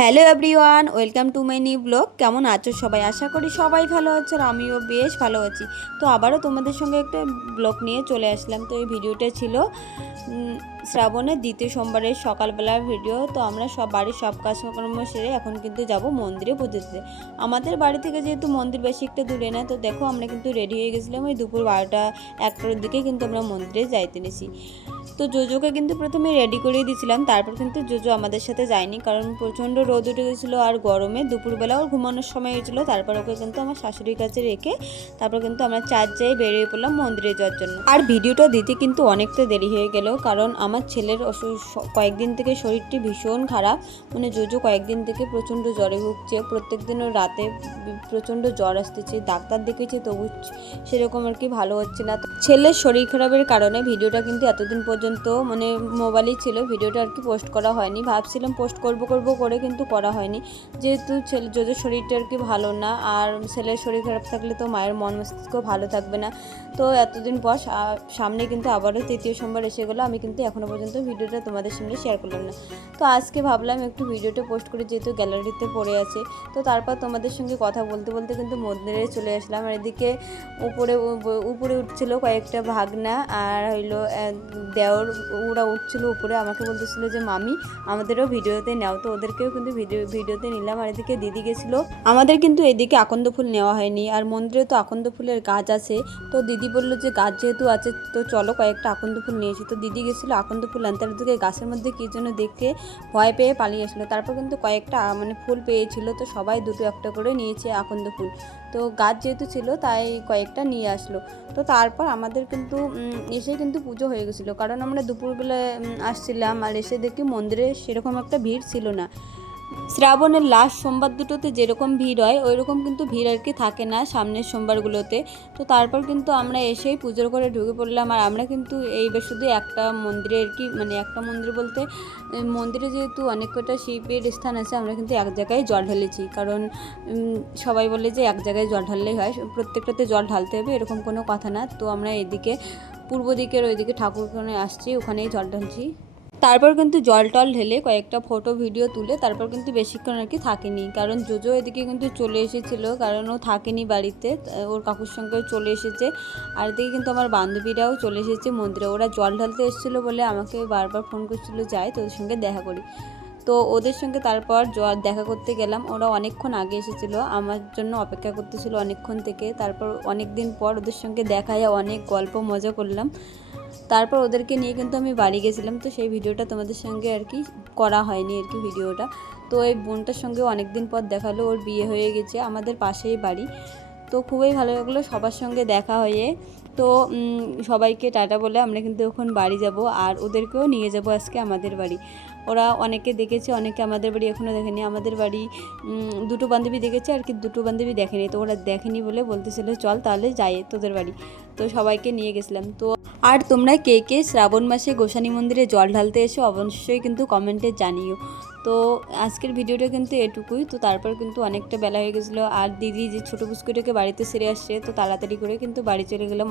Hello everyone, welcome to my new blog. কেমন আছো সবাই? আশা করি সবাই ভালো আছো আর আমিও বেশ ভালো আছি। তো আবারও তোমাদের সঙ্গে একটা ব্লগ নিয়ে চলে আসলাম। তো এই ভিডিওটা ছিল শ্রাবণের দ্বিতীয় সোমবারের সকালবেলার ভিডিও। তো আমরা বাড়ির সব কাজকর্ম সেরে এখন কিন্তু যাব মন্দিরে পুজো দিতে। আমাদের বাড়ি থেকে যেহেতু মন্দির বেশি একটা দূরে না, তো দেখো আমরা কিন্তু রেডি হয়ে গেছিলাম। ওই দুপুর 12টা-1টার দিকে কিন্তু আমরা মন্দিরে যাইতে নিছি। তো জোজোকে কিন্তু প্রথমে রেডি করিয়ে দিয়েছিলাম, তারপর কিন্তু জোজো আমাদের সাথে যায়নি, কারণ প্রচণ্ড রোদ উঠে গেছিলো আর গরমে দুপুরবেলা ওর ঘুমানোর সময় হয়েছিলো। তারপর ওকে কিন্তু আমার শাশুড়ির কাছে রেখে তারপর কিন্তু আমরা চারজেই বেরিয়ে পড়লাম মন্দিরে যাওয়ার জন্য। আর ভিডিওটা দিতে কিন্তু অনেকটা দেরি হয়ে গেল, কারণ আমার ছেলের কয়েকদিন থেকে শরীরটি ভীষণ খারাপ। মানে জোজো কয়েকদিন থেকে প্রচণ্ড জ্বরে ভুগছে, প্রত্যেক দিনও রাতে প্রচণ্ড জ্বর আসতেছে। ডাক্তার দেখেছি তবু সেরকম আর কি ভালো হচ্ছে না। ছেলের শরীর খারাপের কারণে ভিডিওটা কিন্তু এতদিন পর্যন্ত মানে মোবাইলেই ছিল, ভিডিওটা আর কি পোস্ট করা হয়নি। ভাবছিলাম পোস্ট করব করে কিন্তু করা হয়নি, যেহেতু জোজোর শরীরটা আর কি ভালো না, আর ছেলের শরীর খারাপ থাকলে তো মায়ের মন মস্তিষ্ক ভালো থাকবে না। তো এতদিন পর সামনে কিন্তু আবারও তৃতীয় সোমবার এসে গেলো, আমি কিন্তু এখনও পর্যন্ত ভিডিওটা তোমাদের সঙ্গে শেয়ার করলাম না। তো আজকে ভাবলাম একটু ভিডিওটা পোস্ট করে, যেহেতু গ্যালারিতে পড়ে আছে। তো তারপর তোমাদের সঙ্গে কথা বলতে বলতে কিন্তু মন্দিরে চলে আসলাম। আর এদিকে উপরে উঠছিল কয়েকটা ভাগনা আর হইলো দেওর, ওরা উঠছিল উপরে। আমাকে বলতেছিল যে মামি আমাদেরও ভিডিওতে নেও, তো ওদেরকেও কিন্তু ভিডিওতে নিলাম। আর এদিকে দিদি গেছিলো, আমাদের কিন্তু এদিকে আকন্দ ফুল নেওয়া হয়নি, আর মন্দিরে তো আকন্দ ফুলের গাছ আছে। তো দিদি বললো যে গাছ যেহেতু আছে তো চলো কয়েকটা আকন্দ ফুল নিয়েছি। তো দিদি গেছিলো আকন্দ ফুল আনতে, আর দিকে গাছের মধ্যে কী জন্য দেখে ভয় পেয়ে পালিয়ে আসলো। তারপর কিন্তু কয়েকটা মানে ফুল পেয়েছিল, তো সবাই দুটো একটা করে নিয়েছে আকন্দ ফুল। তো গাছ যেহেতু ছিল তাই কয়েকটা নিয়ে আসলো। তো তারপর আমাদের কিন্তু এসে কিন্তু পুজো হয়ে গেছিলো, কারণ আমরা দুপুরবেলায় আসছিলাম আর এসে দেখি মন্দিরে সেরকম একটা ভিড় ছিল না। শ্রাবণের লাস্ট সোমবার দুটোতে যেরকম ভিড় হয় ওই রকম কিন্তু ভিড় আর কি থাকে না সামনের সোমবারগুলোতে। তো তারপর কিন্তু আমরা এসেই পুজোর করে ঢুকে পড়লাম। আর আমরা কিন্তু এইবার শুধু একটা মন্দিরে আর কি, মানে একটা মন্দির বলতে মন্দিরে যেহেতু অনেক কটা শিবের স্থান আছে, আমরা কিন্তু এক জায়গায় জল ঢেলেছি, কারণ সবাই বলে যে এক জায়গায় জল ঢাললেই হয়, প্রত্যেকটাতে জল ঢালতে হবে এরকম কোনো কথা না। তো আমরা এদিকে পূর্ব দিকের ওইদিকে ঠাকুরখানে আসছি, ওখানেই জল ঢালছি। তারপর কিন্তু জল টল ঢেলে কয়েকটা ফটো ভিডিও তুলে তারপর কিন্তু বেশিক্ষণ আর কি থাকেনি, কারণ জোজো এদিকে কিন্তু চলে এসেছিলো, কারণ ও থাকেনি বাড়িতে, ওর কাকুর সঙ্গে চলে এসেছে। আর এদিকে কিন্তু আমার বান্ধবীরাও চলে এসেছে মন্দিরে, ওরা জল ঢালতে এসেছিলো বলে আমাকে বারবার ফোন করছিলো যাই তোদের সঙ্গে দেখা করি। তো ওদের সঙ্গে তারপর দেখা করতে গেলাম। ওরা অনেকক্ষণ আগে এসেছিলো, আমার জন্য অপেক্ষা করতেছিল অনেকক্ষণ থেকে। তারপর অনেক দিন পর ওদের সঙ্গে দেখা হয়, অনেক গল্প মজা করলাম। তারপর ওদেরকে নিয়ে কিন্তু আমি বাড়ি গেছিলাম, তো সেই ভিডিওটা তোমাদের সঙ্গে আর কি করা হয়নি আর কি ভিডিওটা। তো এই বোনটার সঙ্গে অনেক দিন পর দেখালো, ওর বিয়ে হয়ে গেছে, আমাদের পাশেই বাড়ি। তো খুবই ভালো লাগলো সবার সঙ্গে দেখা হয়ে। তো সবাইকে টাটা বলে আমরা কিন্তু এখন বাড়ি যাব, আর ওদেরকেও নিয়ে যাব আজকে আমাদের বাড়ি। ওরা অনেকে দেখেছে, অনেকে আমাদের বাড়ি এখনও দেখেনি। আমাদের বাড়ি দুটো বান্ধবী দেখেছে আর কি, দুটো বান্ধবী দেখেনি। তো ওরা দেখেনি বলে বলতেছিল চল তাহলে যাই তোদের বাড়ি। তো সবাইকে নিয়ে গেছিলাম। তো আর তোমরা কে কে শ্রাবণ মাসে গোসানি মন্দিরে জল ঢালতে এসো অবশ্যই কিন্তু কমেন্টে জানিও। তো আজকের ভিডিওটা কিন্তু এটুকুই। তো তারপর কিন্তু অনেকটা বেলা হয়ে গেছিলো, আর দিদি যে ছোটো পুচকুটাকে বাড়িতে সেরে আসছে, তো তাড়াতাড়ি করে কিন্তু বাড়ি চলে গেলাম।